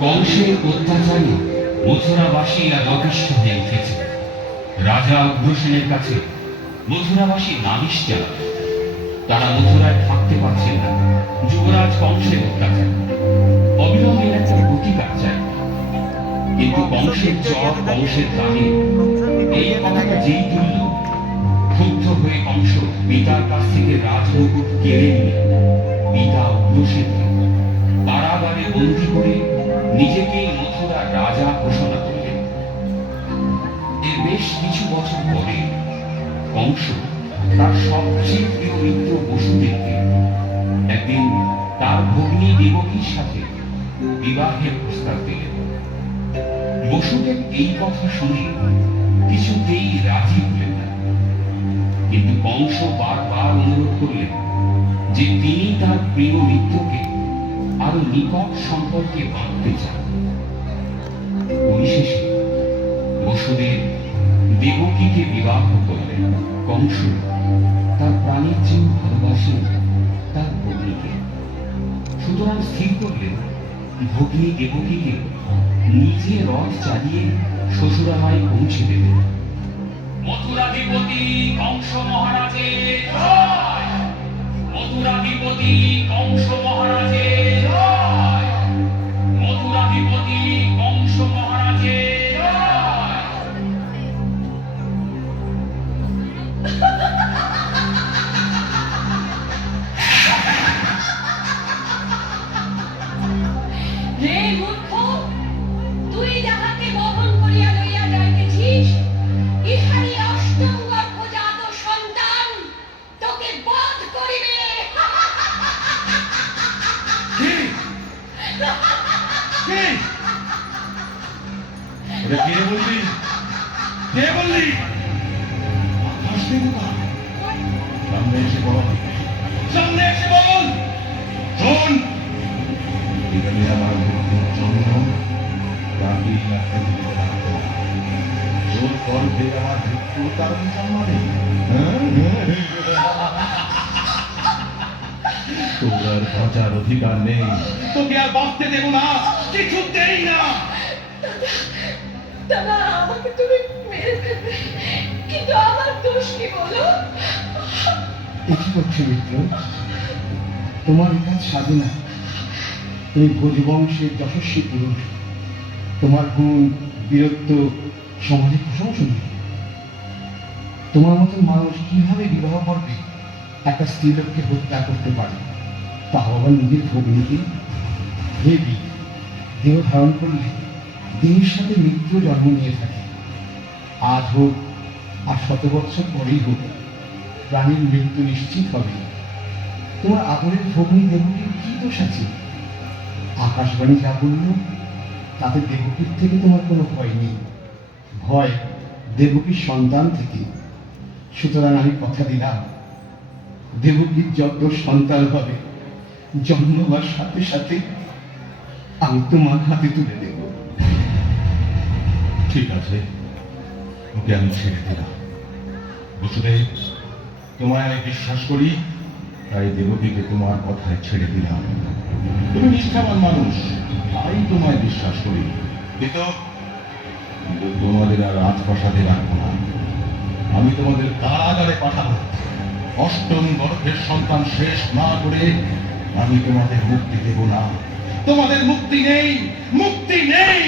কংসের অত্যাচারে মথুরাবাসী আর অতিষ্ঠ হয়ে উঠেছে। রাজা উগ্রসেনের কাছে মথুরাবাসী নালিশ চালাবে। তারা মথুরায় থাকতে পারছেন না যুবরাজ কংসের অত্যাচার। অবিলম্বে একটা প্রতিকার চাই। কিন্তু কংসের জ্বর, কংসের দানে এই কথাটা যেই তুলল, ক্ষুব্ধ হয়ে কংস পিতার কাছ থেকে রাজমুকুট কেড়ে নিয়ে পিতা উগ্রসেনকে কারাগারে বন্দী করে নিজেকে মথুরার রাজা ঘোষণা করলেন। এর বেশ কিছু বছর পরে কংস তার সবচেয়ে প্রিয় মিত্র বসুদেবকে একদিন তার ভগ্নী দেবকীর সাথে বিবাহের প্রস্তাব দিলেন। বসুদেব এই কথা শুনে কিছুতেই রাজি হলেন না, কিন্তু কংস বারবার অনুরোধ করলেন যে তিনি তার প্রিয় মিত্রকে আরো নিকট সম্পর্কে বাঁধতে চান। পরিশেষে বসুদেব দেবকীকে বিবাহ করলেন। কংস তার প্রাণের চেয়ে ভালোবাসেন তার ভগ্নীকে। সুতরাং স্থির করলেন ভগ্নী দেবকীকে নিজে রথ চালিয়ে শ্বশুরালয়ে পৌঁছে দেবেন। মথুরাধিপতি কংস মহারাজের জয়! মথুরাধিপতি কংস মহারাজের জয়! মথুরাধিপতি কংস মহারাজের জয়! রে মূর্খ, তুই যাহাকে বহন করিয়া লইয়া যাইতেছিস, ইহারই অষ্টম গর্ভজাত সন্তান তোকে বধ করিবে। কে বললি? কে বললি? আকাশ দেবতা? সামনে এসে বল, সামনে এসে বল। শোন, এখানে আমার মৃত্যুর জন্য তাকে রাখতে দিতে রাখতে না। তোর গর্ভে আমার মৃত্যুর কারণ জন্ম নেই। তোর আর বাঁচার অধিকার নেই। তোকে আর বাঁচতে দেব না, কিছুতেই না। দাদা, আমাকে তুমি মেরে ফেলবে, কিন্তু আমার দোষ কি বলো? কি করছো মিত্র? তোমার কাজ সাধু না। তুমি ভোজবংশের যশস্বী পুরুষ। তোমার গুণ, বীরত্ব সমাজে প্রশংসনীয়। তোমার মতন মানুষ কিভাবে বিবাহ করবে একটা স্ত্রীলোককে হত্যা করতে পারে, তাও আবার নিজের ভগ্নীকে? হে বীর, দেহ ধারণ করলে দেহের সাথে মৃত্যু জন্ম নিয়ে থাকে। আজ হোক আর 100 বছর পরেই হোক, প্রাণীর মৃত্যু নিশ্চিত হবে। তোমার আদরের ভগ্নী দেবকীর কি দোষ আছে? আকাশবাণী যা বলল তাতে দেবকীর থেকে তোমার কোনো ভয় নেই। ভয় দেবকীর সন্তান থেকে। সুতরাং আমি কথা দিলাম, দেবকীর যত সন্তান হবে জন্ম হওয়ার সাথে সাথে আমি তোমার হাতে তুলে দেব। ঠিক আছে, ওকে আমি ছেড়ে দিলাম। বসুদেব, তোমায় আমি বিশ্বাস করি, তাই দেবকীকে তোমার কথায় ছেড়ে দিলাম। তুমি নিষ্ঠাবান মানুষ, তাই তোমায় বিশ্বাস করি। কিন্তু তোমাদের আর রাজপ্রাসাদে রাখবো না। আমি তোমাদের কারাগারে পাঠাবো। অষ্টম গর্ভের সন্তান শেষ না করে আমি তোমাদের মুক্তি দেব না। তোমাদের মুক্তি নেই, মুক্তি নেই।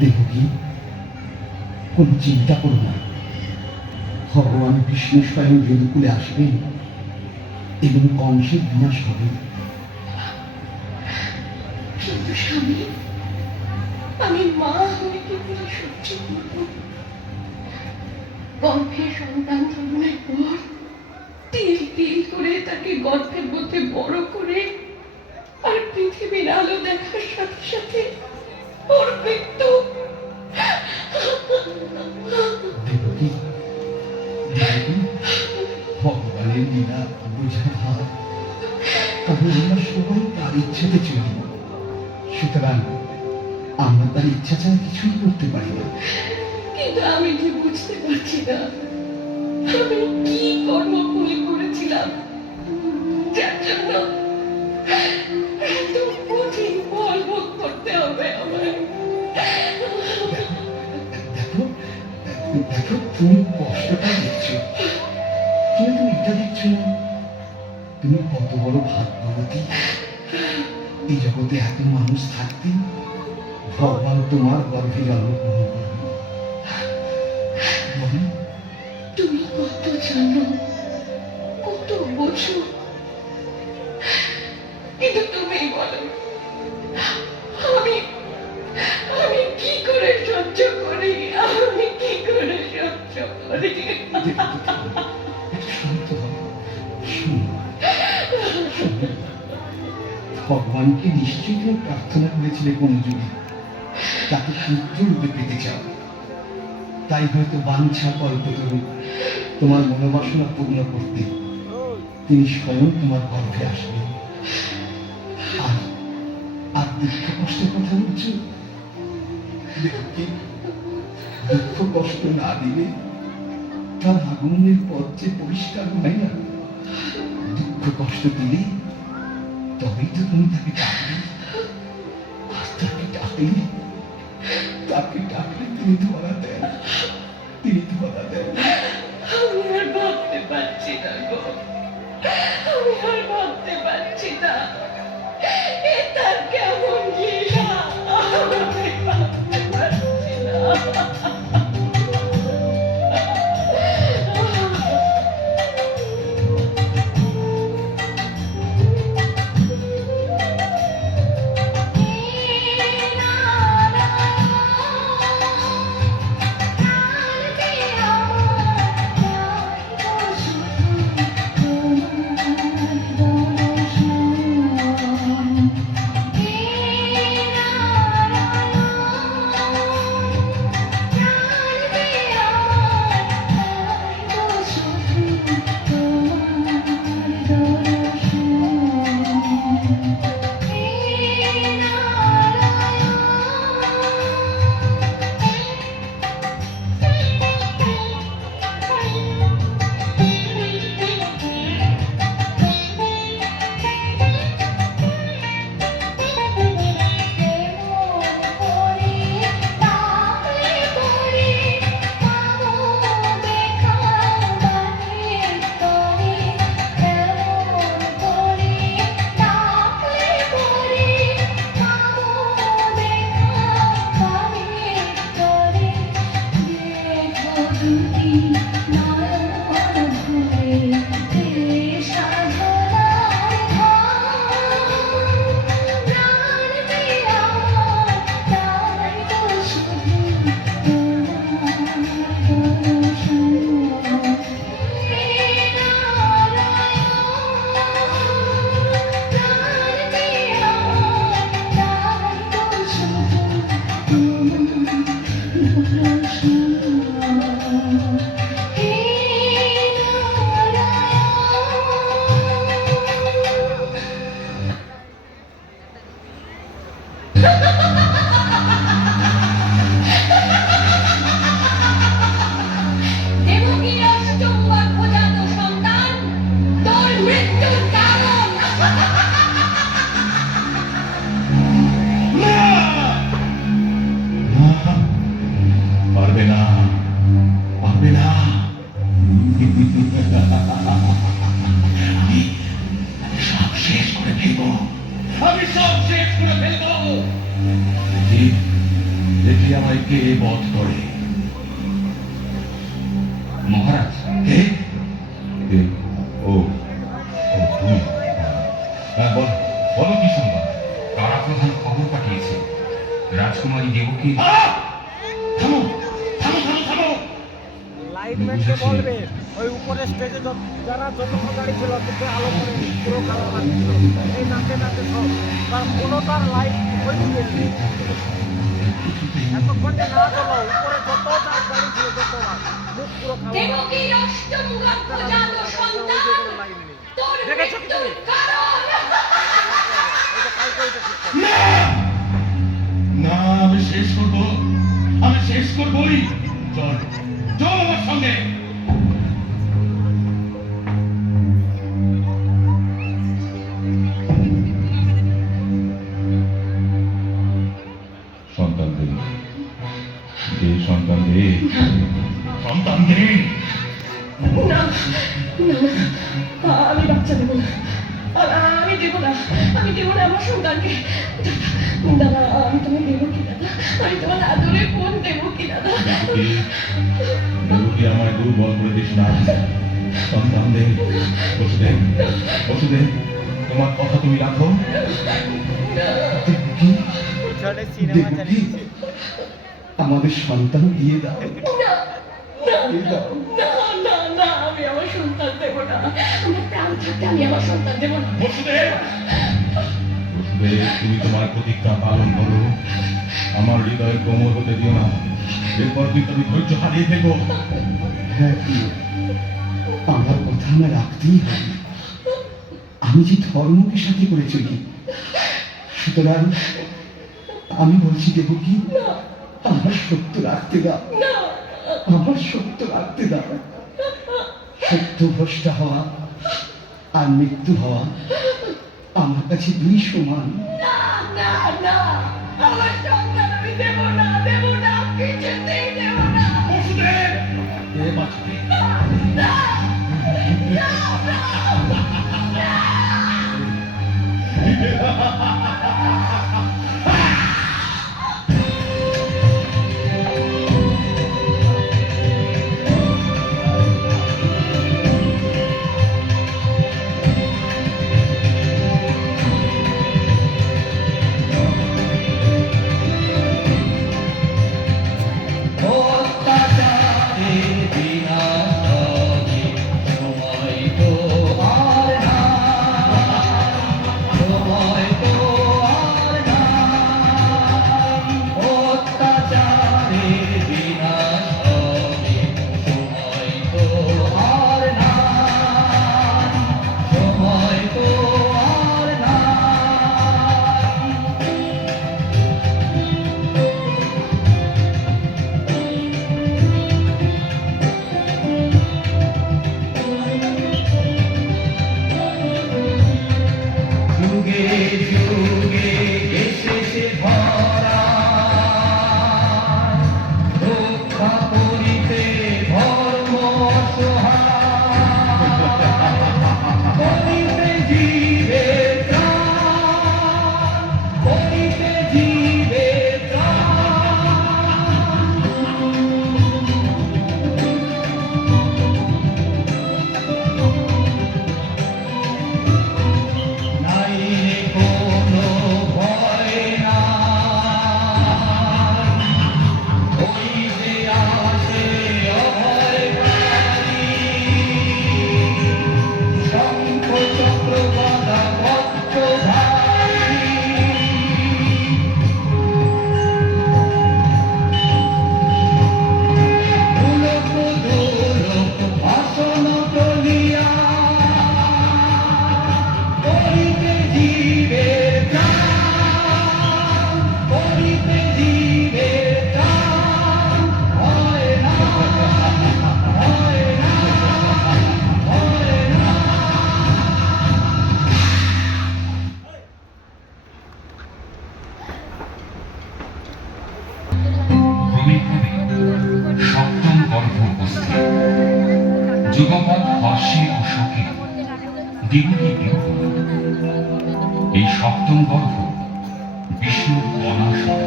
দেবকী, কোনো চিন্তা করো না। ভগবান বিষ্ণু স্বয়ং যদুকুলে আসবেন এবং কংসের বিনাশ হবে। কিন্তু স্বামী, আমি মা হয়ে কি করে সহ্য করব? গর্ভে সন্তান জন্মের পর তিল তিল করে তাকে গর্ভের মধ্যে বড় করে আর পৃথিবীর আলো দেখার সাথে সাথে ওর মৃত্যু। দেবকী, দেবকী, ভগবানের লীলা বোঝা ভার, কারণ আমরা সবাই তার ইচ্ছাতে চলি। সুতরাং আমরা তার ইচ্ছা ছাড়া কিছুই করতে পারি না। কিন্তু আমি কি বুঝতে পারছি না, আমি কি কর্ম ভুল করেছিলাম যার জন্য এত কঠিন ফল ভোগ করতে হবে আমায়। দেখো, দেখো, তুমি কষ্টটা দেখছো, কিন্তু তুমি এটা দেখছো না তুমি কত বড় ভাগ্যবতী। এই জগতে এত মানুষ থাকতে ভগবান তোমার গর্ভে জন্মগ্রহণ করবে। বলো, তুমি কত জানো, কত বোঝো, কিন্তু তুমি বলো, আমি আমি কি করে সহ্য করি, আমি কি করে সহ্য করি? একটু শান্ত হও, শোনো, শোনো। ভগবানকে নিশ্চয়ই তুমি প্রার্থনা করেছিলে কোন যুগে, তাকে পুত্র রূপে পেতে চাও। তাই হয়তো বাঞ্ছা কল্পতরু তোমার মনোবাসনা পূর্ণ করতে তিনি স্বয়ং তোমার গর্ভে আসবেন। আর আর দুঃখ কষ্টের কথা বলছো? দেবকী, দুঃখ কষ্ট না দিলে তার আগুনের পথ যে পরিষ্কার হয় না। দুঃখ কষ্ট দিলে তবেই তো তুমি তাকে ডাকবে। আর তাকে ডাকলে তিনি ধরা দেন, তিনি ধরা দেন। আমি আর ভাবতে পারছি না গো, আমি আর ভাবতে পারছি না। এ তার কেমন লীলা, আমি ভাবতে পারছি না। Thank you. আমায় কে বধ করে? মহারাজ, কে? কে? ও ও, তুমি? হ্যাঁ, বলো বলো, কি সংবাদ? কারাপ্রধান খবর পাঠিয়েছে রাজকুমারী দেবকী আহ! থামো থামো থামো থামো! লাইটম্যানকে বলবে ওই উপরে স্টেজে যারা যতক্ষণ দাঁড়িয়ে ছিল অন্তত আলো করে পুরো কালো লাগছিল এই নাচে নাচে সব তার কোনোটার লাইট ওই দিকে নেই। এতক্ষণ যে না চলো উপরে যত তার গাড়ি ছিল যত মুখ পুরো কালো দেবকীর অষ্টম গর্ভজাত সন্তান লাইট নেই তোর দেখেছো কি মৃত্যুর তুমি? কারণ। এটা কালকে এটা ঠিক করো। না না, আমি শেষ করবো, আমি শেষ করবই। চল চল আমার সঙ্গে। সন্তান দে, সন্তান দে, সন্তান দে। না না, আমি বাচ্চা দেবো না, আমি দেবো না, আমি দেবো না আমার সন্তানকে। দাদা, আমি তোমার দেবো কি দাদা, আমি তোমার আদরে কোন দেবো কি দাদা। দেবকী আমায় দুর্বল করে দিস না, সন্তান দে, বসুদেব বসুদেব, তোমার কথা তুমি রাখো। দেবকী, পিছনে সিনেমা দেবকী, চালিয়েছে আমাদের সন্তান দিয়ে দাও। না না না না না, আমি আমার সন্তান দেবো না, আমার প্রাণ থাকতে আমি আমার সন্তান দেবো না। বসুদেব বসুদেব, তুমি তোমার প্রতিজ্ঞা পালন করো, আমার হৃদয়ের কোমর হতে দিও না, এরপর কিন্তু আমি ধৈর্য হারিয়ে ফেলবো। হ্যাঁ প্রিয়, আমার কথা আমার রাখতেই হবে। আমি যে ধর্মকে সাথে করে চলি, সুতরাং আমি বলছি দেবকী, আমার সত্য রাখতে দাও, না আমার সত্য রাখতে দাও। সত্য ভ্রষ্টা হওয়া আর মৃত্যু হওয়া আমার কাছে দুই সমান। না না না, আমার সন্তান আমি দেবো না, দেবো না, কিছুতেই দেবো না। বসুদেব এ বাঁচবে। যুগে যুগে এসেছে ভরা রক্ষা করিতে ধর্ম সহায়, করিতে জীবের প্রাণ, করিতে জীবের প্রাণ। নাই রে কোনো ভয় নাই, ওই যে আসে অভয়কারী, শঙ্খ চক্র গদা পদ্মধারী। দুলক দুলক আসন টলিয়া, করিতে জীবের প্রাণ, করিতে জীবের প্রাণ। হয় না হয় না হয় না। ক্রমে ক্রমে সপ্তম গর্ভ উপস্থিত, যুগপৎ হর্ষে ও শোকে দেবকী বিরহ। এই সপ্তম গর্ভ বিষ্ণুর অনাশয়,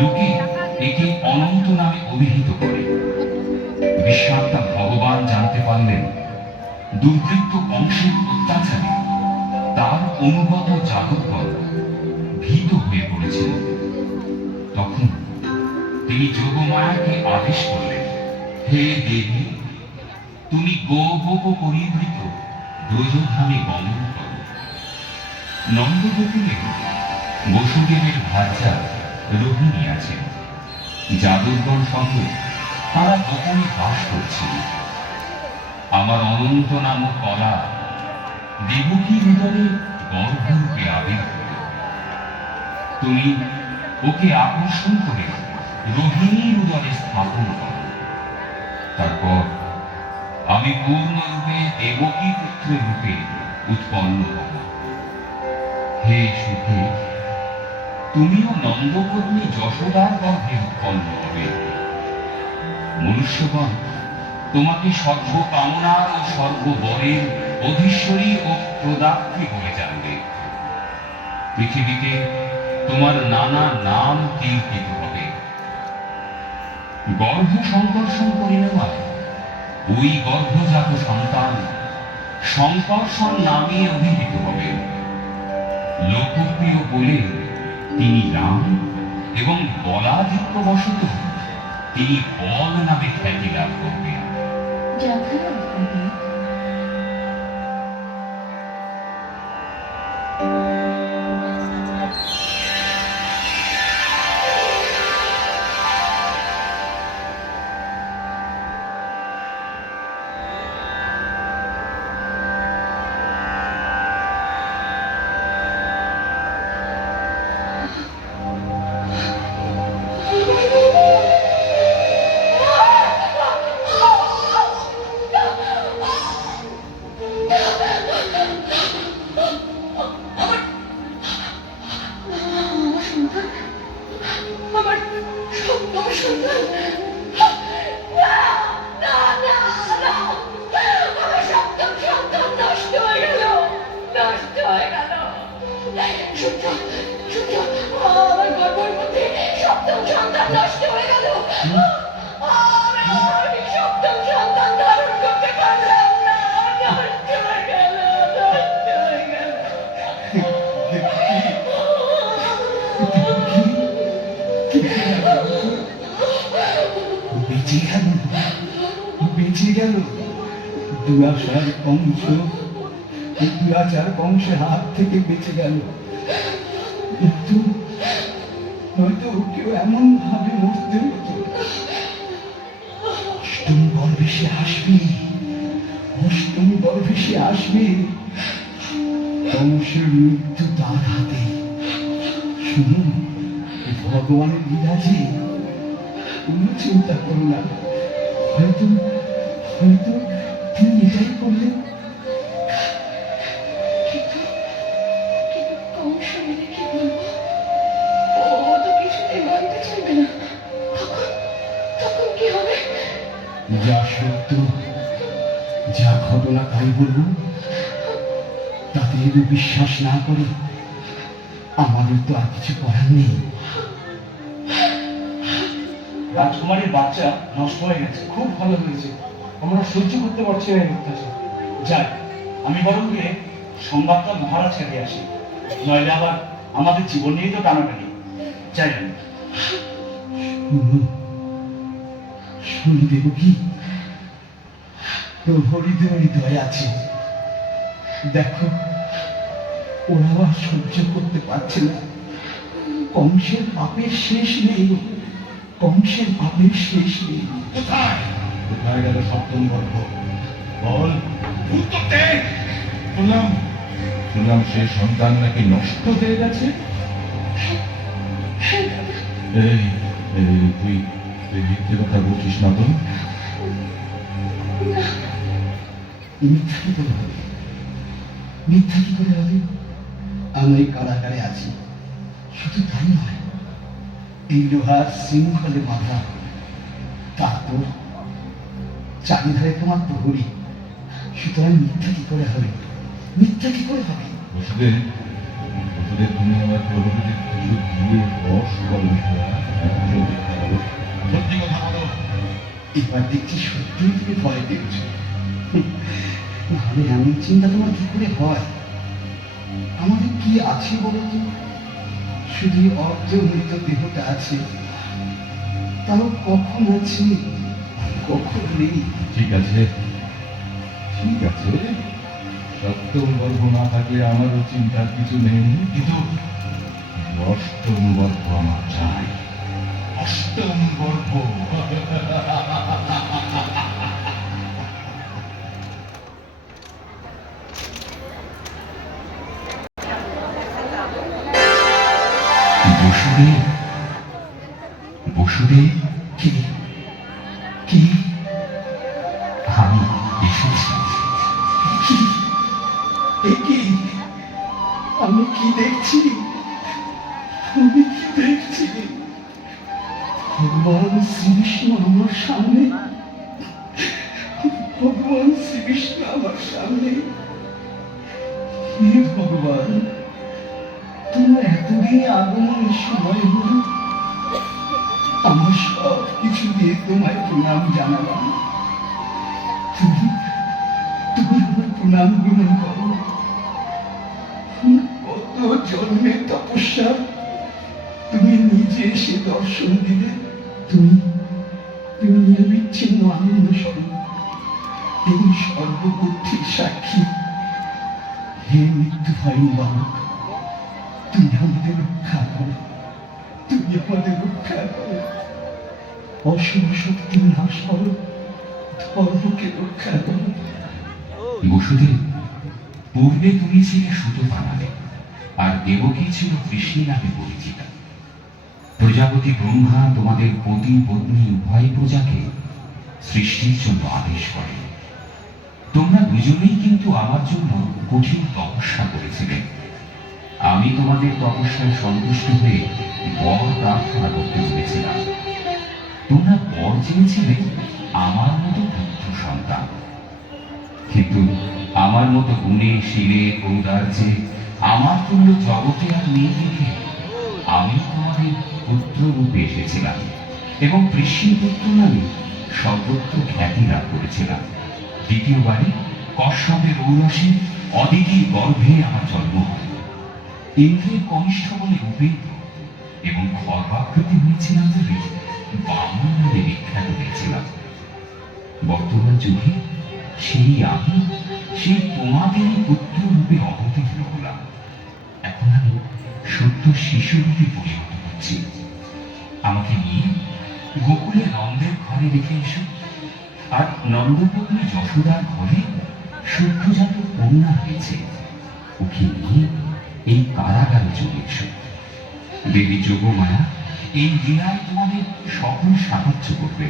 লোকে একে অনন্ত নামে অভিহিত করে। বিশ্বাত্মা ভগবান জানতে পারলেন দুর্বৃত্ত বংশের অত্যাচারে তার অনুগত যাদবগণ ভীত হয়ে পড়েছেন। তখন তিনি যোগমায়াকে আদেশ করলেন, হে দেবী, তুমি গোপ পরিবৃত ব্রজধামে গমন করো। নন্দগোকুলে বসুদেবের ভার্যা রোহিণী আছেন। যাদবগণ সঙ্গে তারা গোপনে বাস করছেন। আমার অনন্ত নামক কলা দেবকীর উদরে গর্ভরূপে আবির্ভূত। তুমি ওকে আকর্ষণ করে রোহিণীর উদরে স্থাপন করো। তারপর আমি পূর্ণরূপে দেবকী পুত্রের রূপে উৎপন্ন হব। হে সুখে, তুমিও নন্দকর্মী যশোদার গর্ভে উৎপন্ন হবে। মনুষ্যগণ তোমাকে সর্বকামনার ও সর্ববরের অধীশ্বরী ও প্রদাত্রী বলে জানবে। পৃথিবীতে তোমার নানা নাম কীর্তিত হবে। গর্ভ সংকর্ষণ করে নেওয়ায় ওই গর্ভজাত সন্তান সংকর্ষণ নামে অভিহিত হবেন। লোকপ্রিয় বলে তিনি রাম এবং বলাধিক্যবশত তিনি বল নামে খ্যাতি লাভ করবেন। যথারূপে আমার সপ্তম সন্তান। না, না, না, না, আমার সপ্তম সন্তান নষ্ট হয়ে গেল, নষ্ট হয়ে গেল। সূর্য, সূর্য, আমার গর্ভের মধ্যে সপ্তম সন্তান নষ্ট হয়ে গেল। আমি সপ্তম সন্তান ধারণ করতে পারলাম না, নষ্ট হয়ে গেল, নষ্ট হয়ে গেল। বেঁচে গেল, বেঁচে গেল। দুরাশার বংশ, এই দুরাচার বংশের হাত থেকে বেঁচে গেল। কিন্তু নয়তো কেউ এমন ভাবে মরতে হতো। অষ্টম গর্ভে সে আসবে, অষ্টম গর্ভে সে আসবে। বংশের মৃত্যু তার হাতে। শুনুন, ভগবানের লীলা যে, কোনো চিন্তা করো না। হয়তো হয়তো তিনি এটাই করলেন। কিন্তু কংস মেনে কি বলবো? ও তো কিছুতেই মানতে চাইবে না। তখন কি হবে? যা সত্য, যা ঘটনা তাই বলবো। তাতে যদি বিশ্বাস না করে, আমাদের তো আর কিছু করার নেই। রাজকুমারীর বাচ্চা নষ্ট হয়ে গেছে, খুব ভালো হয়েছে। আমরা সহ্য করতে পারছি না এই অত্যাচার। যাই, আমি বরং গিয়ে সংবাদটা মহারাজকে দিয়ে আসি, নইলে আবার আমাদের জীবন নিয়েই তো টানাটানি। যাই আমি। শুনি দেব কি, হৃদয় হৃদয় আছে। দেখো, ওরা আর সহ্য করতে পারছে না। কংসের পাপের শেষ নেই, কংসের পাপের শেষ নেই। কোথায় কোথায় গেল সপ্তম গর্ভ? বল, উত্তর দে। শুনলাম শুনলাম সে সন্তান নাকি নষ্ট হয়ে গেছে। এই এই, তুই তুই মিথ্যে কথা বলছিস না তো? মিথ্যা কি করে হবে? মিথ্যা কি করে হবে? আমি এই কারাগারে আছি। শুধু তাই নয়, এই লোহার শৃঙ্খলে বাঁধা। তারপর চারিধারে তোমার প্রহরী। সুতরাং মিথ্যা কি করে হবে? মিথ্যা কি করে হবে? বসুদেব, তুমি আমার প্রভুদের কিছু দিয়ে বস করো। এবার দেখছি সত্যিই তুমি ভয় পেয়েছো। নাহলে এমন চিন্তা তোমার কি করে হয়? আমাদের কি আছে বলো তো? শুধু অর্ধমৃত দেহটা আছে, তাও কখন আছে কখন নেই। ঠিক আছে, ঠিক আছে, সপ্তম গর্ভ না থাকলে আমারও চিন্তার কিছু নেই, কিন্তু অষ্টম গর্ভ আমার চাই। অষ্টম গর্ভ। বসুদেব, বসুদেব, কি কি আমি এসেছি। এ কি? আমি কি দেখছি? আমি কি দেখছি? ভগবান শ্রীকৃষ্ণ আমার সামনে, ভগবান শ্রীকৃষ্ণ আমার সামনে। হে ভগবান, তোমার এতদিন আগমনের সময় হল, আমার সব কিছু দিয়ে তোমায় প্রণাম জানালাম। তুমি তুমি আমার প্রণাম গ্রহণ করো। কত জন্মের তপস্যা, তুমি নিজে এসে দর্শন দিলে। তুমি তুমি নিরবিচ্ছিন্ন আনন্দ স্বরূপ, এই সর্ববুদ্ধির সাক্ষী। হে মৃত্যু ভয়ং বালক, তুমি আমাদের রক্ষা করো, তুমি আমাদের রক্ষা করো। অশুভ শক্তির নাশ করো, ধর্মকে রক্ষা করো। বসুদেব, পূর্বে তুমি ছিলে সুতপা নামে, আর দেবকী ছিল কৃষ্ণী নামে পরিচিতা। প্রজাপতি ব্রহ্মা তোমাদের পতি পত্নী উভয় প্রজাকে সৃষ্টির জন্য আদেশ করেন। তোমরা দুজনেই কিন্তু আমার জন্য কঠিন তপস্যা করেছিলে। আমি তোমাদের তপস্যায় সন্তুষ্ট হয়ে বর প্রার্থনা করতে বলেছিলাম। তোমরা বর চেয়েছিলে আমার মতো পুত্র সন্তান, কিন্তু আমার মতো গুণে শিরে ঔদার্যে আমার তুল্য জগতে আর নেই দেখে আমি তোমাদের পুত্র রূপে এসেছিলাম এবং কৃষ্ণপুত্র নামে সর্বত্র খ্যাতি লাভ করেছিলাম। দ্বিতীয়বারে কশ্যপের ঔরসে অদিতির গর্ভে আমার জন্ম হয়। ইন্দ্রের কনিষ্ঠ বলে উপেন্দ্র এবং খর্বাকৃতি হয়েছিলাম বলে বামন নামে বিখ্যাত হয়েছিলাম। বর্তমান যুগে সেই তোমাদেরই পুত্র রূপে অবতীর্ণ হলাম। এখন আমি সত্য শিশু রূপে পরিণত হচ্ছি। আমাকে নিয়ে গোকুলে নন্দের ঘরে রেখে এসো, আর নন্দপত্নী যশোদার ঘরে সদ্যজাত কন্যা হয়েছে, ওকে নিয়ে এই কারাগারে চলে এসো। দেবী যোগমায়া এই লীলায় তোমাদের সকল সাহায্য করবে।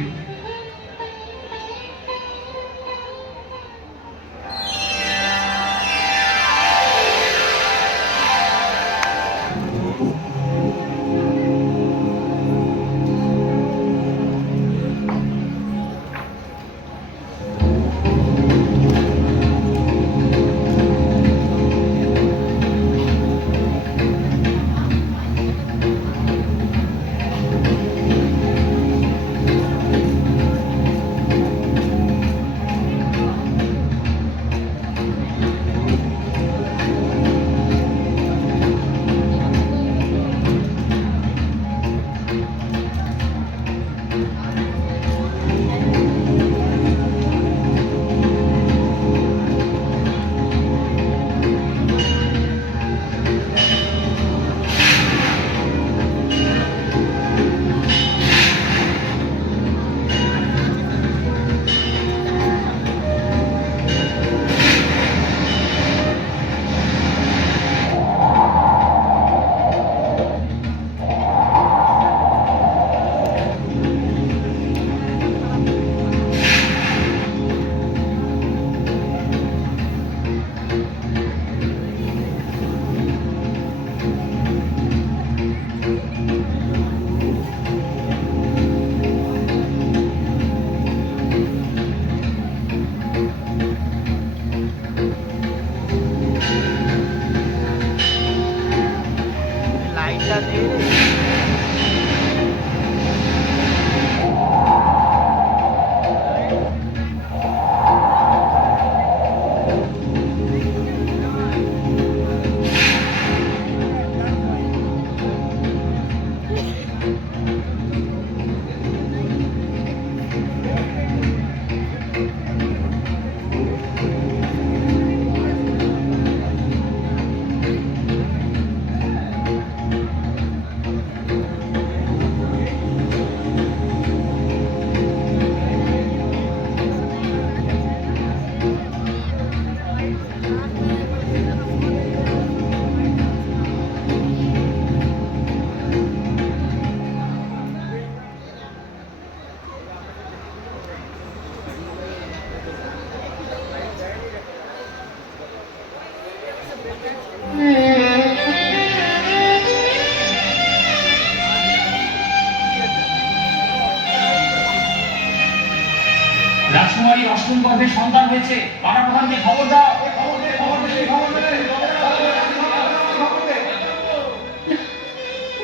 অষ্টম গর্ভে সন্তান হয়েছে, পাড়া প্রধানকে খবর দাও।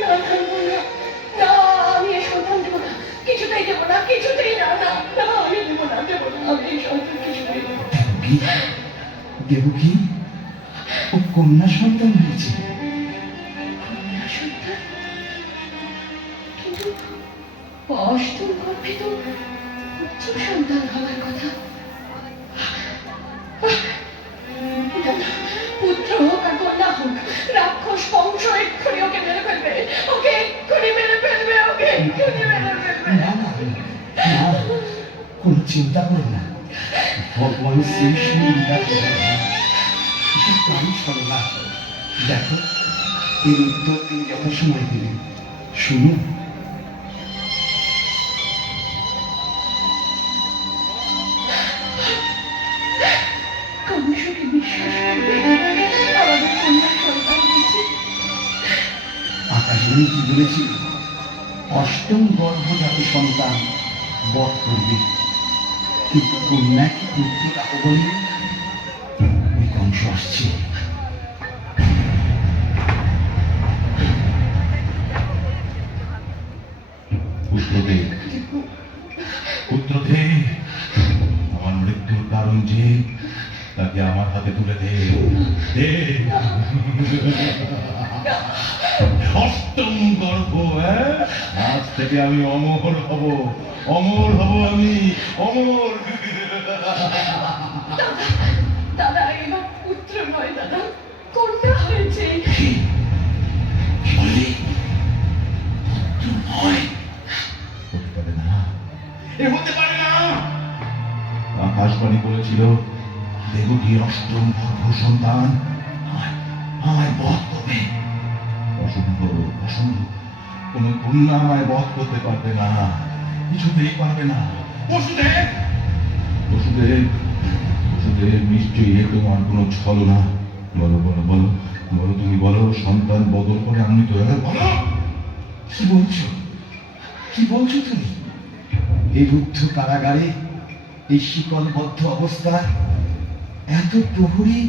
না না না না, আমি এই সন্তান দেবো না, কিছুতেই দেবো না, কিছুতেই না, না না, আমি দেবো না, দেবো না, আমি এই সন্তান কিছুতেই দেবো না। দেবকী, দেবকী, ও কন্যা সন্তান হয়েছে। কন্যা সন্তান? কিন্তু অষ্টম গর্ভে তো পুত্র সন্তান হওয়ার কথা। না, না, পুত্র হোক আর কন্যা হোক, রাক্ষস বংশ এক্ষুনি ওকে মেরে ফেলবে, ওকে এক্ষুনি মেরে ফেলবে, ওকে এক্ষুনি মেরে ফেলবে। না না না, কোনো চিন্তা করো না, ভগবান শ্রীকৃষ্ণ লীলা করবেন। এসব প্রাণী ছলনা। দেখো, এর উত্তর তিনি যথাসময় দিলেন। শুনুন। কংসকে বিশ্বাস করবে, আমাদের কন্যা সন্তান হয়েছে। আকাশবাণী কি বলেছিল? অষ্টম গর্ভজাত সন্তান বধ করবে, কিন্তু কন্যা কি পুত্র তাকে বলবে? ওই কংস আসছে। পুত্রদেব, পুত্রদেব, আমার মৃত্যুর কারণ যে, তাকে আমার হাতে তুলে দে। দে। অষ্টম গর্ভ, হ্যাঁ? আজ থেকে আমি অমর হব, অমর হব, আমি অমর। দাদা, এবার পুত্র নয় দাদা, কন্যা হয়েছে। কি বললি? পুত্র নয়? হতে পারে না, এ হতে পারে না। আকাশবাণী বলেছিল দেবকীর অষ্টম গর্ভ সন্তান আমায় বধ করবে। অসম্ভব, অসম্ভব। কোন কন্যা আমায় বধ করতে পারবে না, কিছুতেই পারবে না। বসুদেব, বসুদেব, বসুদেব, নিশ্চয়ই এ তোমার কোনো ছলনা। বলো বলো বলো বলো, তুমি বলো, সন্তান বদল করে আমি তো বলো। কি বলছো? কি বলছো তুমি? এই রুদ্ধ কারাগারে, এই শিকলবদ্ধ অবস্থায়, এত প্রহরী,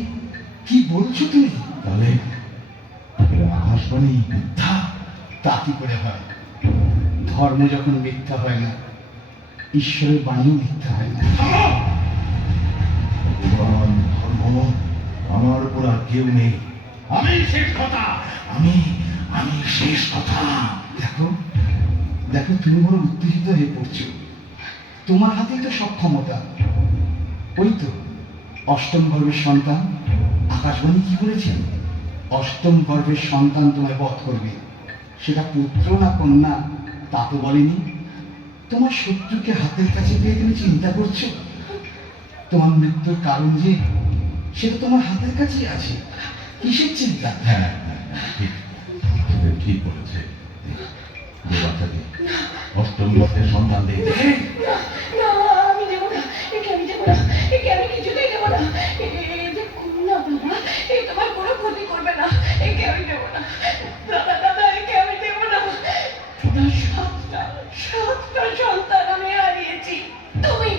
কি বলছো তুমি? তাহলে আকাশবাণী মিথ্যা? তা কি করে হয়? ধর্ম যখন মিথ্যা হয় না, ঈশ্বরের বাণীও মিথ্যা হয় না। ভগবান, ধর্ম, আমার উপর আর কেউ নেই। আমি শেষ কথা, আমি আমি শেষ কথা। দেখো, দেখো, তুমি বড় উত্তেজিত হয়ে পড়ছো। তোমার হাতেই তো সব ক্ষমতা। ওই তো অষ্টম গর্ভের সন্তান। আকাশবাণী কি বলেছেন? অষ্টম গর্ভের সন্তান তোমায় বধ করবে। সেটা পুত্র না কন্যা তা তো বলেনি। তোমার শত্রুকে হাতের কাছে পেয়ে তুমি চিন্তা করছো? তোমার মৃত্যুর কারণ যে, সেটা তোমার হাতের কাছেই আছে। কিসের চিন্তা? হ্যাঁ, ঠিক, সেটা ঠিক বলেছে। দে বাচ্চাকে, অষ্টম গর্ভের সন্তান দে। না না, আমি দেবো না, একে আমি দেবো না, একে আমি কিছুতেই দেবো না। এ যে কন্যা বাবা, এ তোমার কোনো ক্ষতি করবে না, একে আমি দেবো না। দাদা দাদা, একে আমি দেবো না। তোমার সাতটা সন্তান আমি হারিয়েছি, তুমি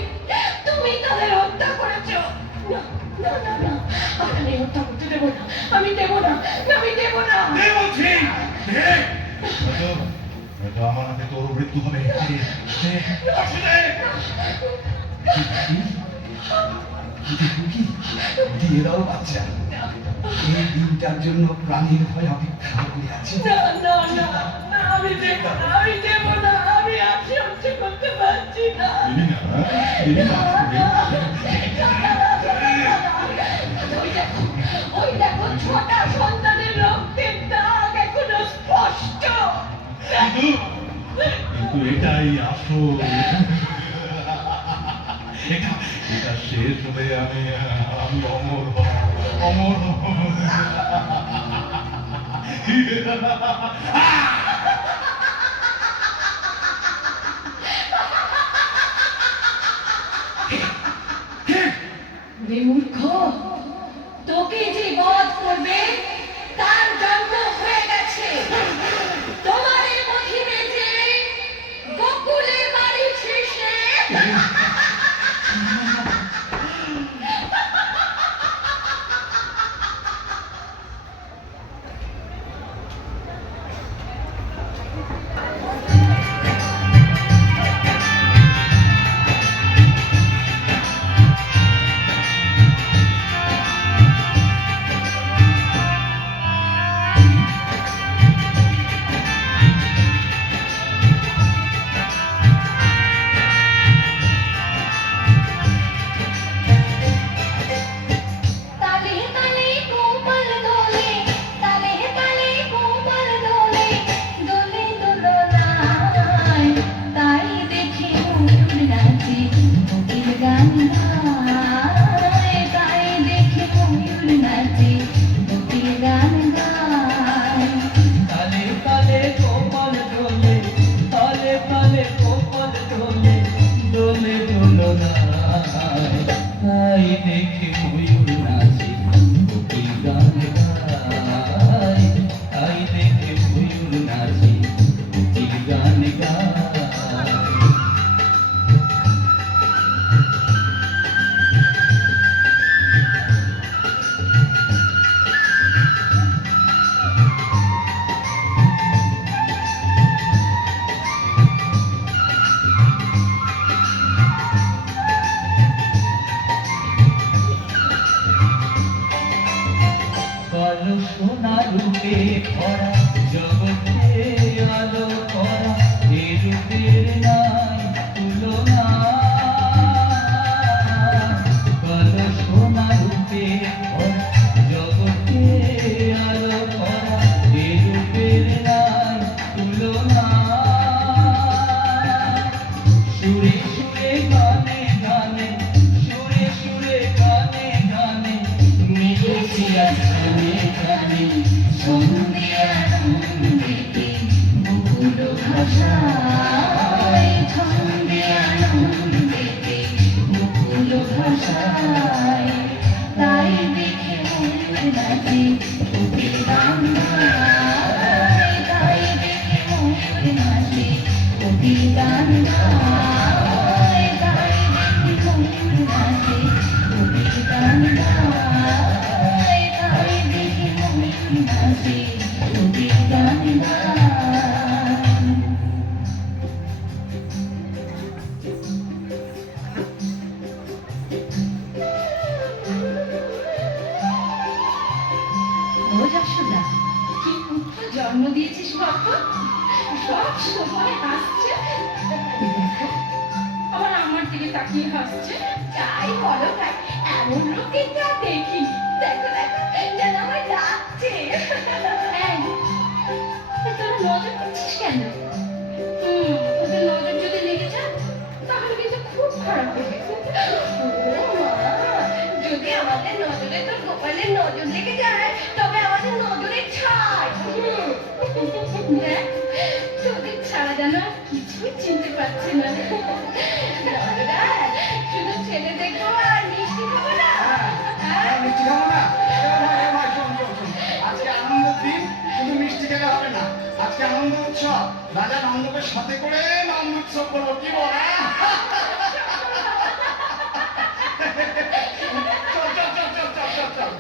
তুমি তাদের হত্যা করেছো। না না না না, আমি হত্যা করতে দেবো না, আমি দেবো না, আমি দেবো না। দে বলছি, দে। হয়তো আমার হাতে তোর মৃত্যু হবে। দে, দে, বসুদেব। দিয়ে দাও বাচ্চা। এই দিনটার জন্য প্রাণীর ভয় অপেক্ষা করে আছে। না না না না, আমি দেবো না, আমি দেবো না, আমি আর সহ্য করতে পারছি না। দিবি না, দিবি না। ওই দেখো, ছোটা সন্তানের রক্তের দাগ এখনো স্পষ্ট। কিন্তু এটাই আসল। এটা এটা শেষ হলে আমি আমি অমর হব, অমর হব। রে মূর্খ, তোকে যে বধ করবে তার জন্ম হয়ে গেছে। তোমার এই মহিমে যে গোকুলে বাড়ি শেষে দোলে দোলে দোলনায় তাই দেখে ময়ূর নাচে কোকিল গান গায় তাই দেখে ময়ূর নাচে কোকিল গান গায় কালো সোনা রূপে ভরা জগতে আলো ভরা এ রূপের নাই তুলনা কালো সোনা রূপে ভরা জগতে আলো ভরা এ রূপের নাই তুলনা সুরে সুরে গানে গানে সুরে সুরে গানে গানে মিলেছি আসনে গানে সন্ধ্যা নন্দিতে মুকুল ভাষায় সন্ধ্যা নন্দিতে মুকুল ভাষায় তাই দেখে ময়ূর নাচে কোকিল গান গায় তাই দেখে ময়ূর নাচে কোকিল গান গায় তাই দেখে ময়ূর নাচে কোকিল গান গায় তাই দেখে ময়ূর নাচে কোকিল গান গায় ও যশোদা, কি পুত্র জন্ম দিয়েছিস বাবা, সব সময় হাসছে। দেখো, আবার আমার দিকে তাকিয়ে হাসছে। যাই বলো ভাই, এমন লোক কিন্তু আর দেখিনি। দেখো দেখো, যেন আমায় ডাকছে। এই, তোরা নজর দিচ্ছিস কেন? তোদের নজর যদি লেগে যায় তাহলে কিন্তু খুব খারাপ হবে। ও মা, যদি আমাদের নজরে তোর গোপালের নজর লেগে যায় তবে আমাদের নজরে ছাই। দেখ, তোদের ছাড়া যেন আর কিছুই চিনতে পারছে না। নজরা, শুধু ছেলে দেখবো আর মিষ্টি খাবো না। হ্যাঁ? মিষ্টি খাবো না? শোন শোন শোন, আজকে আনন্দের দিন, শুধু মিষ্টি খেলে হবে না। আজকে আনন্দ উৎসব, রাজা নন্দকে সাথে করে নন্দ উৎসব করবো, কি বল? চল চল চল চল চল চল চল।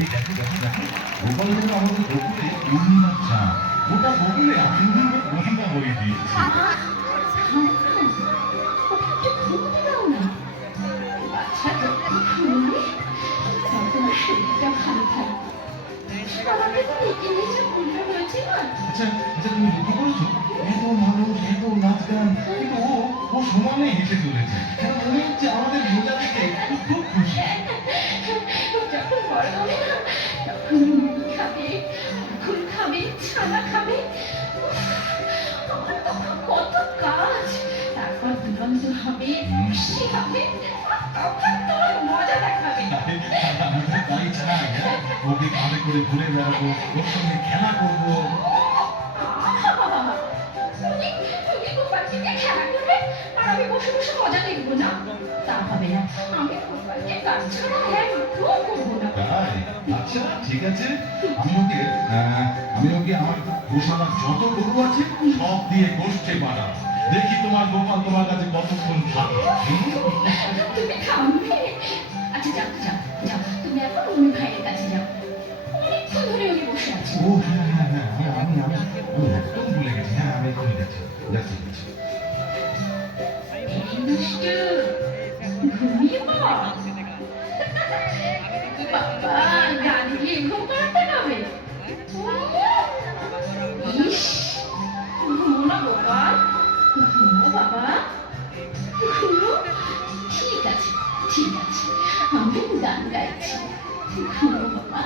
এই দেখো দেখো দেখো, গোপাল যেন আমাদের গোকুলে পূর্ণিমার গোটা গোকুলে আনন্দে গঙ্গা বয়ে দিয়েছে। ঘুমোতে দাও না, বাচ্চা যখন ঘুমোবে তখন শরীরটা ভালো থাকবে। আমাকে তো নিচে নিচে ঘুমটা হয়েছে না। আচ্ছা আচ্ছা, তুমি লক্ষ্য করেছো এত মানুষ এত নাচ গান, কিন্তু ও সমানে হেসে চলেছে। যেন মনে হচ্ছে আমাদের মজা দেখে খুব খুশি। যখন বড় হবে না তখন মুড়ি খাবে, ফুল খাবে, ছানা খাবে। আমার তখন কত কাজ, তারপর দুরন্ত হবে, খুশি হবে, আর তখন তোমার মজা দেখাবে। আমি তো তাই চাই, হ্যাঁ? ওকে কাঁধে করে ঘুরে বেড়াবো, ওর সঙ্গে খেলা করবো। তুমি গোপালকে নিয়ে খেলা করবে আর আমি বসে বসে মজা দেখবো না? তা হবে না, আমি গোপালকে কাজ ছাড়া একদম করবো না। তাই? আচ্ছা ঠিক আছে, আমি ওকে আমার গোশালার যত গরু আছে সব দিয়ে গোষ্ঠে বাড়াবো। দেখি তোমার গোপাল তোমার কাছে কতক্ষণ থাকে। তুমি থামবে? আচ্ছা যাও যাও যাও, তুমি এখন অন্য ভাইয়ের কাছে যাও, অনেকক্ষণ ধরে উনি বসে আছে। ও হ্যাঁ হ্যাঁ হ্যাঁ, আমি একদম ভুলে গেছি। হ্যাঁ আমি এখনই যাচ্ছি যাচ্ছি যাচ্ছি। এই দুষ্টু, ঘুমিয়ে পড়। বাবা, গান গিয়ে ঘুম পাড়াতে হবে। ইস, ঘুমো না গোপাল, ঘুমো বাবা, ঘুমো। ঠিক আছে ঠিক আছে, আমি গান গাইছি, ঘুমো বাবা।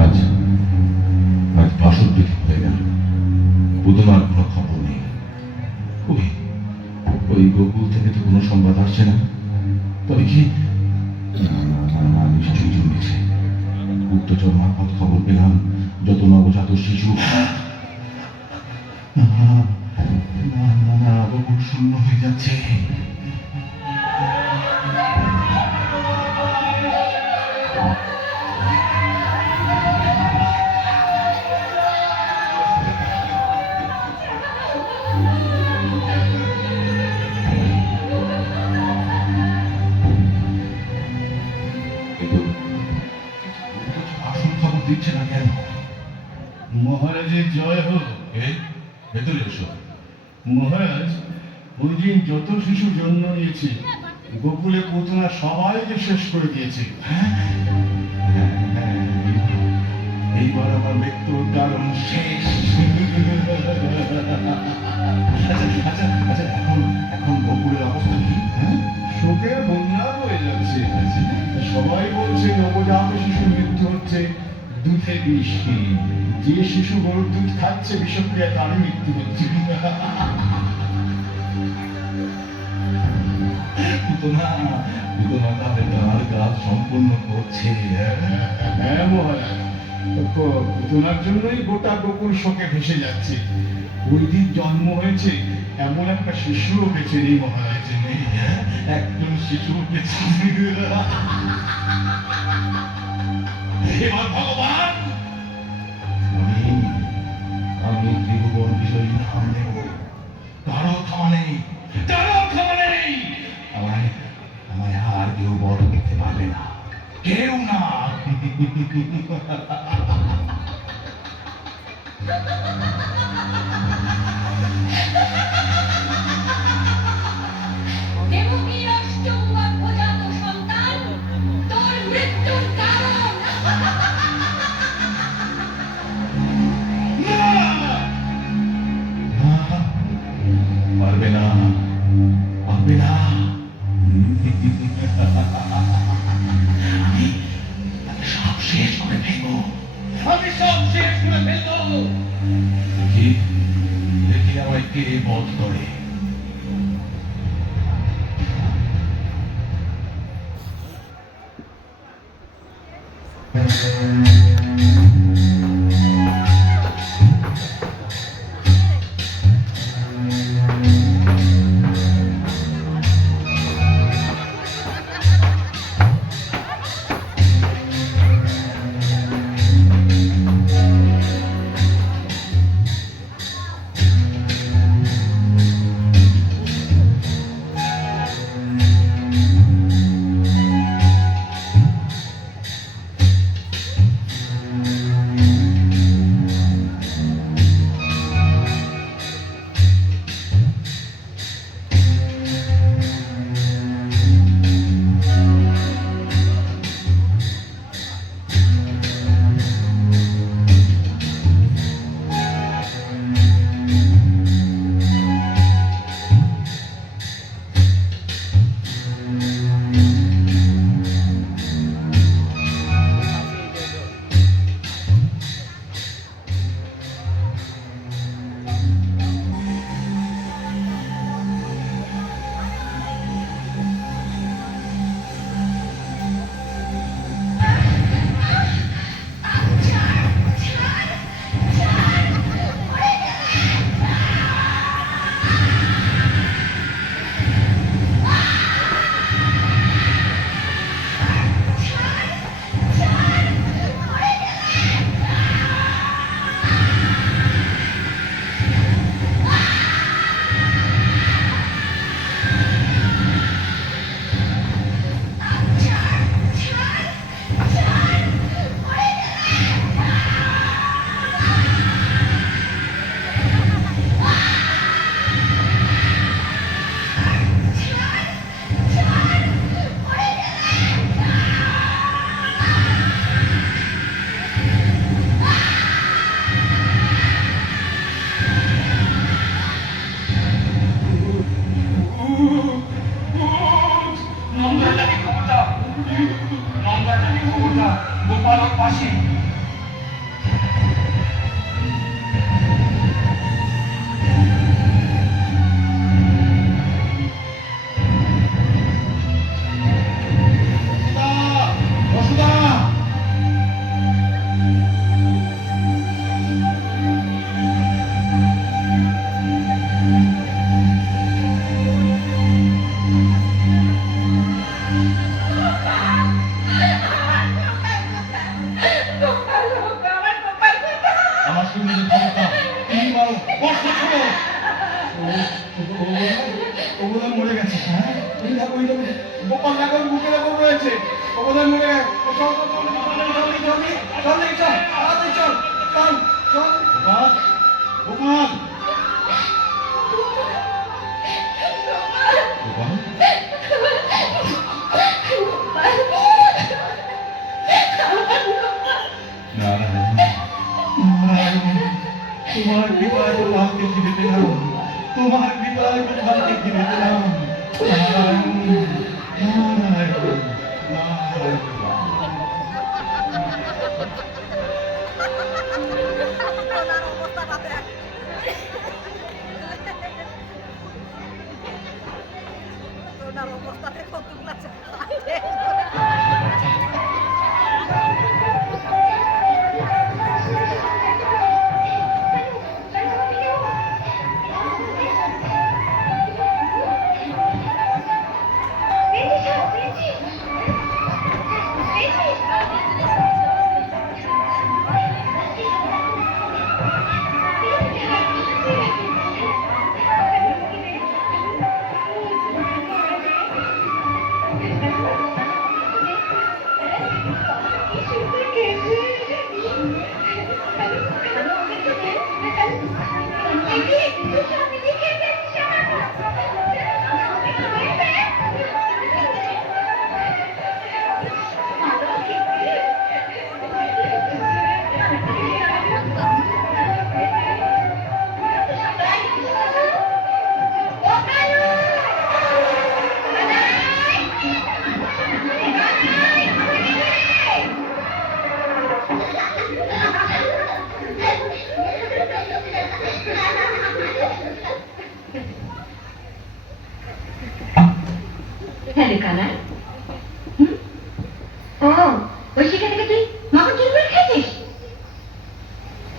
আজ আজ বাসর পিঠে হয়ে গেল, পুদনার কোনো খবর নেই। ওই ওই গোকুল থেকে তো কোনো সংবাদ আসছে না। তবে কি নিশ্চয়ই জন্মেছে। গুপ্তচর মারফত খবর পেলাম যত নবজাত শিশু গোকুল শূন্য হয়ে যাচ্ছে। আসল খবর দিচ্ছে না কেন? মহারাজের জয় হোক। ভেতরে এসো। মহারাজ, ওই দিন যত শিশু জন্ম নিয়েছে গোকুলে পুতনা সবাইকে শেষ করে দিয়েছে। এইবার আমার মৃত্যুর কারণ শেষ। আচ্ছা আচ্ছা, এখন গোকুলের অবস্থা কি? শোকের বন্যা বয়ে যাচ্ছে। সবাই বলছে নবজাত শিশুর মৃত্যু হচ্ছে দুধে বিষ। যে শিশু গরুর দুধ খাচ্ছে বিষক্রিয়া তারই মৃত্যু হচ্ছে। পুতনা তাদের তার কাজ সম্পূর্ণ করছে। হ্যাঁ মহারাজ, পুতনার জন্যই গোটা গোকুল শোকে ভেসে যাচ্ছে। ওই দিন জন্ম হয়েছে এমন একটা শিশুও বেঁচে নেই মহারাজ। একজন শিশু বেঁচে এবার ভগবান, আমি আমি ত্রিভুবন বিষয়ী নাম নেব, কারো ক্ষমা নেই, কারো ক্ষমা নেই। আমায় আমায় আর কেউ বধ করতে পারবে না, কেউ না। দেবকীর অষ্টম গর্ভজাত সন্তান তোর মৃত্যুর কারণ। পারবে না, পারবে না। আমি আমি সব শেষ করে ফেলবো, আমি সব শেষ করে ফেলবো। দেখি দেখি আমায় কে বধ করে। গোপালক পাশে আমার সঙ্গে যে ক্ষমতা, এই মারো, বর্ষ ছোড়ো। ওগুলো মরে গেছে। হ্যাঁ, ওই দেখো, ওই দেখো, গোপাল নাগর বুকের ওপর রয়েছে। ওগুলো মরে গেছে। চল চল চল চল চল চল চল চল তাড়াতাড়ি চল চল চল। গোপাল, গোপাল, গোপাল, নারায়ণ, নারায়ণ, তোমার কৃপায় গোপালকে ফিরে পেলাম, তোমার কৃপায় গোপালকে ফিরে পেলাম। নারায়ণ, নারায়ণ, নারায়ণ। ওনার অবস্থাটা দেখ। ওনার অবস্থা দেখো, তুলা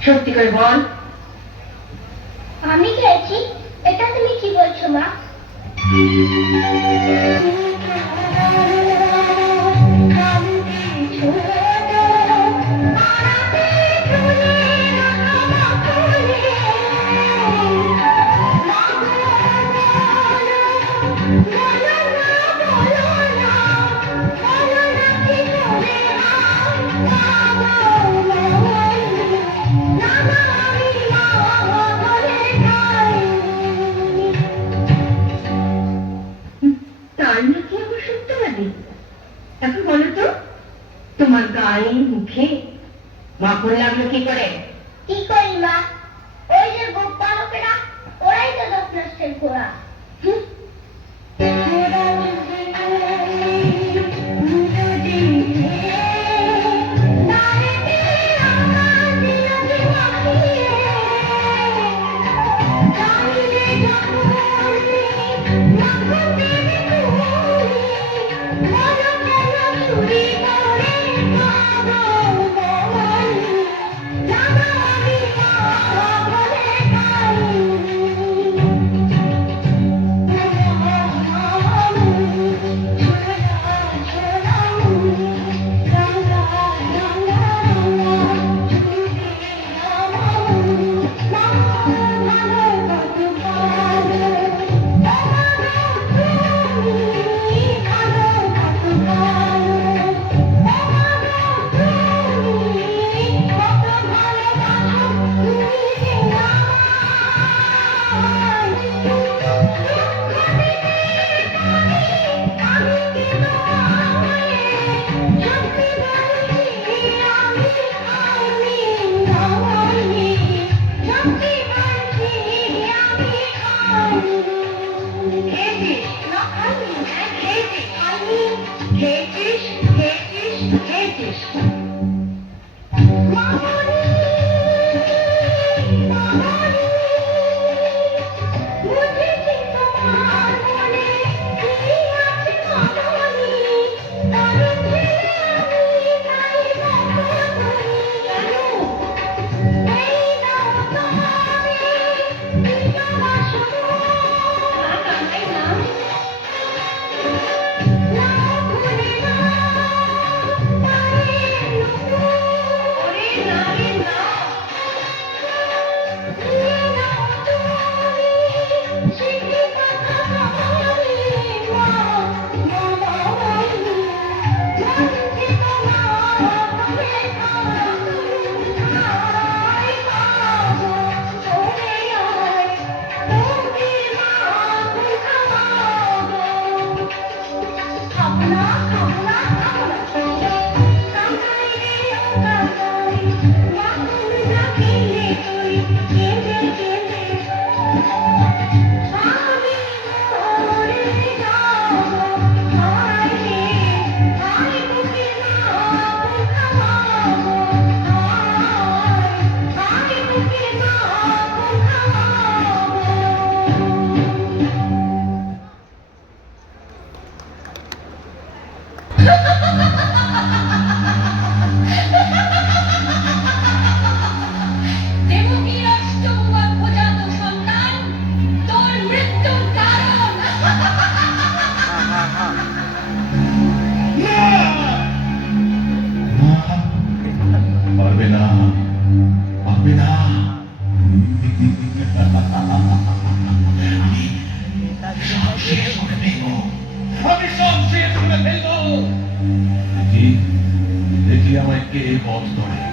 সত্যি করে বল। আমি খেয়েছি, এটা তুমি কি বলছো মা? তাই নাকি আমার সত্যবাদী? এখন বলো তো, তোমার গায়ে মুখে মাখন লাগলো কি করে? কি করি মা? ওই যে গোপালকেরা, ওরাই তো দশ নষ্টের ঘোড়া। পারবে না, পারবে না। সব শেষ করে ফেলবো, আমি সব শেষ করে ফেলবো। দেখি দেখি আমায় কে পথ ধরে।